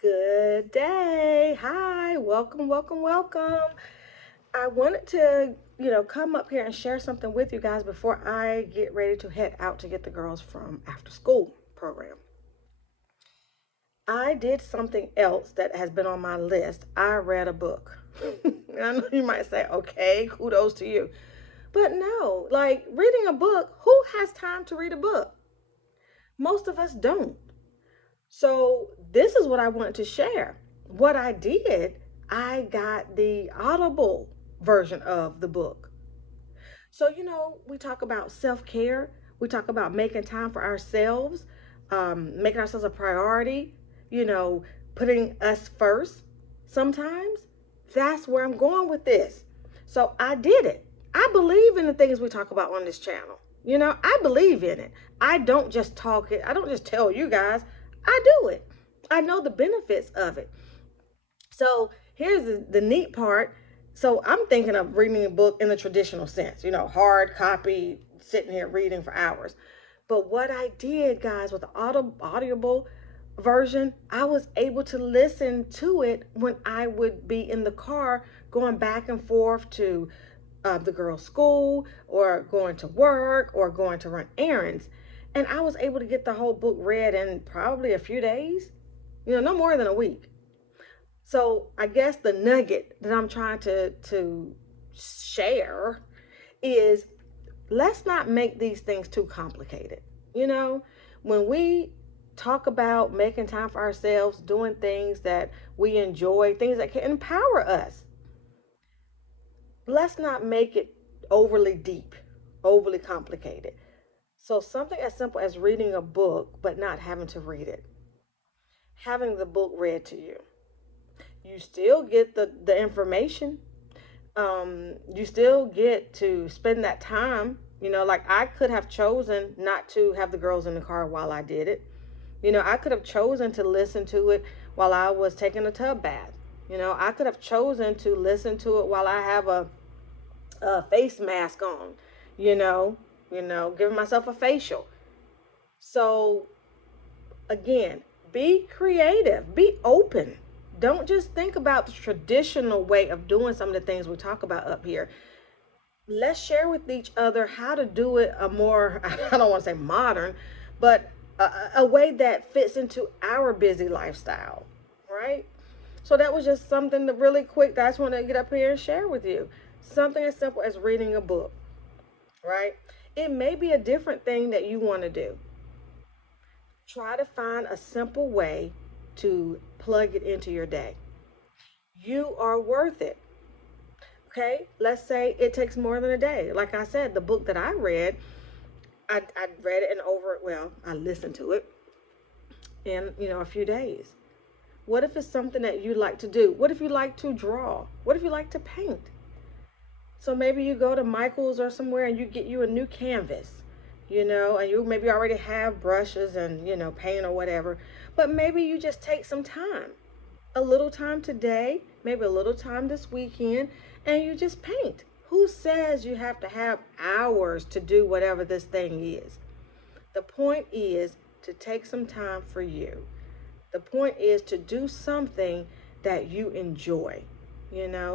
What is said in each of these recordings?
Good day. Hi. Welcome, welcome, welcome. I wanted to, come up here and share something with you guys before I get ready to head out to get the girls from after school program. I did something else that has been on my list. I read a book. I know you might say, okay, kudos to you. But no, like reading a book, who has time to read a book? Most of us don't. So, this is what I wanted to share. What I did, I got the Audible version of the book. So, we talk about self care, we talk about making time for ourselves, making ourselves a priority, you know, putting us first. Sometimes that's where I'm going with this. So, I did it. I believe in the things we talk about on this channel. I believe in it. I don't just talk it, I don't just tell you guys, I do it. I know the benefits of it. So here's the neat part. So I'm thinking of reading a book in the traditional sense, hard copy, sitting here reading for hours. But what I did, guys, with the audible version, I was able to listen to it when I would be in the car going back and forth to the girls' school or going to work or going to run errands. And I was able to get the whole book read in probably a few days, no more than a week. So I guess the nugget that I'm trying to share is let's not make these things too complicated. You know, when we talk about making time for ourselves, doing things that we enjoy, things that can empower us, let's not make it overly deep, overly complicated. So something as simple as reading a book but not having to read it, having the book read to you. You still get the information. You still get to spend that time. Like I could have chosen not to have the girls in the car while I did it. I could have chosen to listen to it while I was taking a tub bath. I could have chosen to listen to it while I have a face mask on. You know, giving myself a facial. So again, be creative, be open. Don't just think about the traditional way of doing some of the things we talk about up here. Let's share with each other how to do it a more, I don't want to say modern, but a way that fits into our busy lifestyle, right? So that was just something that really quick that I just want to get up here and share with you. Something as simple as reading a book, right? It may be a different thing that you want to do. Try to find a simple way to plug it into your day. You are worth it. Okay, let's say it takes more than a day. Like I said, the book that I read, I read it in I listened to it in, a few days. What if it's something that you like to do? What if you like to draw? What if you like to paint? So maybe you go to Michael's or somewhere and you get you a new canvas, and you maybe already have brushes and, paint or whatever. But maybe you just take some time, a little time today, maybe a little time this weekend, and you just paint. Who says you have to have hours to do whatever this thing is? The point is to take some time for you. The point is to do something that you enjoy,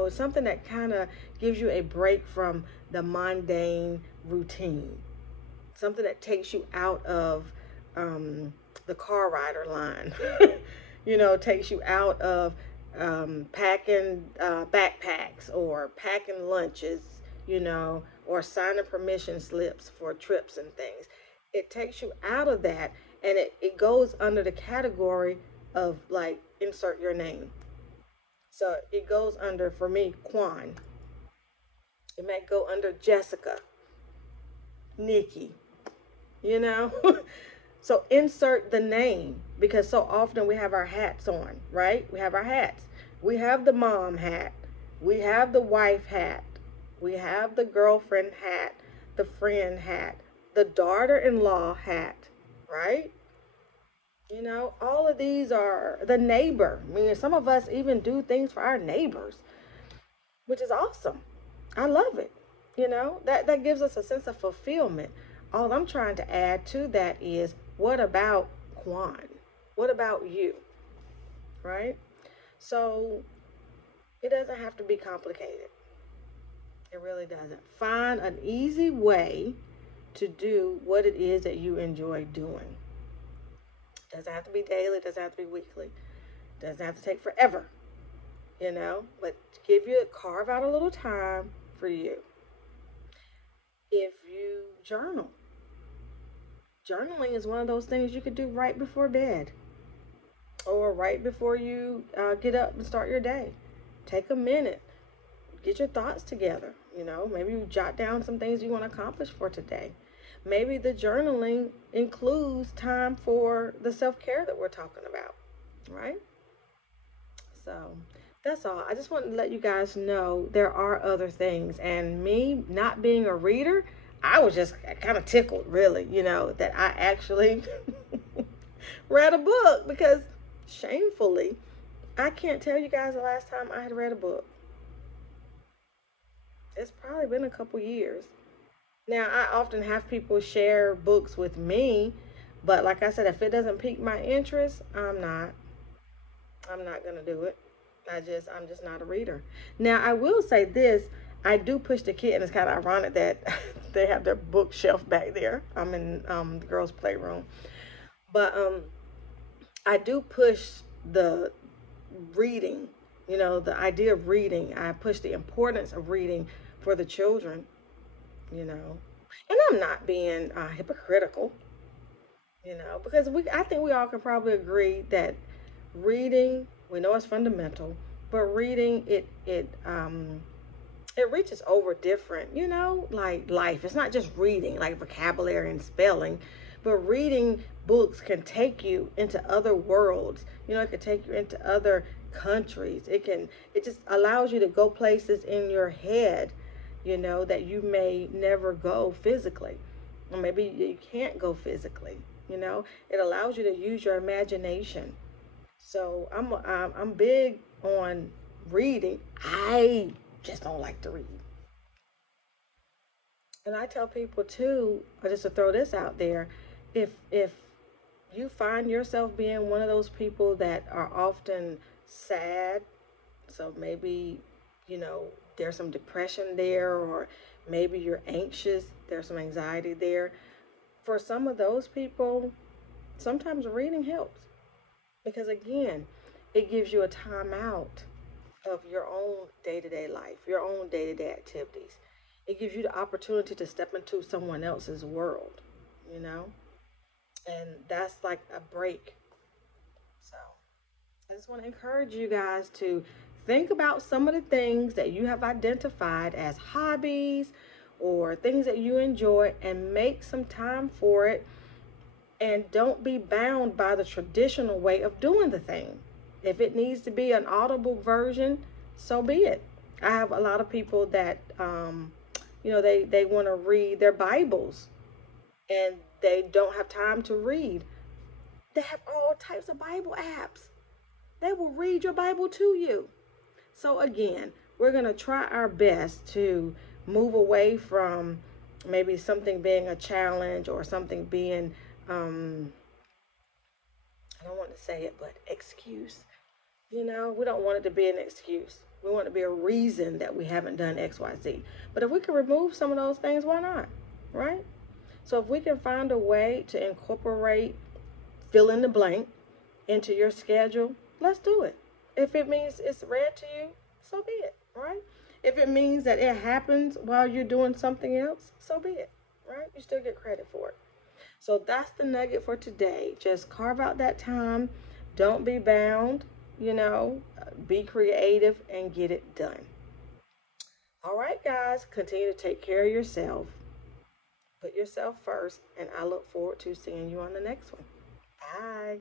something that kind of gives you a break from the mundane routine, something that takes you out of the car rider line, takes you out of packing backpacks or packing lunches, or signing permission slips for trips and things. It takes you out of that, and it goes under the category of, like, insert your name. So it goes under, for me, Quan. It might go under Jessica, Nikki, you know? So insert the name, because so often we have our hats on, right? We have our hats. We have the mom hat. We have the wife hat. We have the girlfriend hat, the friend hat, the daughter-in-law hat, right? All of these are the neighbor. I mean, some of us even do things for our neighbors, which is awesome. I love it. That gives us a sense of fulfillment. All I'm trying to add to that is, what about Quan? What about you? right? So it doesn't have to be complicated. It really doesn't. Find an easy way to do what it is that you enjoy doing. Doesn't have to be daily, doesn't have to be weekly, doesn't have to take forever, but carve out a little time for you. If you journaling is one of those things you could do right before bed or right before you get up and start your day. Take a minute, get your thoughts together. Maybe you jot down some things you want to accomplish for today. Maybe the journaling includes time for the self-care that we're talking about, right? So that's all. I just want to let you guys know there are other things. And me not being a reader, I was just kind of tickled, really, that I actually read a book because shamefully, I can't tell you guys the last time I had read a book. It's probably been a couple years. Now, I often have people share books with me, but like I said, if it doesn't pique my interest, I'm not gonna do it. I'm just not a reader. Now, I will say this: I do push the kid, and it's kind of ironic that they have their bookshelf back there. I'm in the girls' playroom, but I do push the reading. The idea of reading. I push the importance of reading for the children. And I'm not being hypocritical. Because I think we all can probably agree that reading, we know it's fundamental, but reading it reaches over different, like life. It's not just reading like vocabulary and spelling, but reading books can take you into other worlds. It can take you into other countries. It just allows you to go places in your head, that you may never go physically, or maybe you can't go physically. It allows you to use your imagination. So I'm big on reading. I just don't like to read. And I tell people too, just to throw this out there, if you find yourself being one of those people that are often sad, so maybe, there's some depression there, or maybe you're anxious, there's some anxiety there. For some of those people, sometimes reading helps because, again, it gives you a time out of your own day to day life, your own day to day activities. It gives you the opportunity to step into someone else's world, you know? And that's like a break. So I just want to encourage you guys to think about some of the things that you have identified as hobbies or things that you enjoy and make some time for it. And don't be bound by the traditional way of doing the thing. If it needs to be an audible version, so be it. I have a lot of people that, they want to read their Bibles and they don't have time to read. They have all types of Bible apps. They will read your Bible to you. So again, we're going to try our best to move away from maybe something being a challenge or something being, I don't want to say it, but excuse. We don't want it to be an excuse. We want it to be a reason that we haven't done X, Y, Z. But if we can remove some of those things, why not? Right? So if we can find a way to incorporate fill in the blank into your schedule, let's do it. If it means it's read to you, so be it, right? If it means that it happens while you're doing something else, so be it, right? You still get credit for it. So that's the nugget for today. Just carve out that time. Don't be bound, be creative and get it done. All right, guys, continue to take care of yourself. Put yourself first, and I look forward to seeing you on the next one. Bye.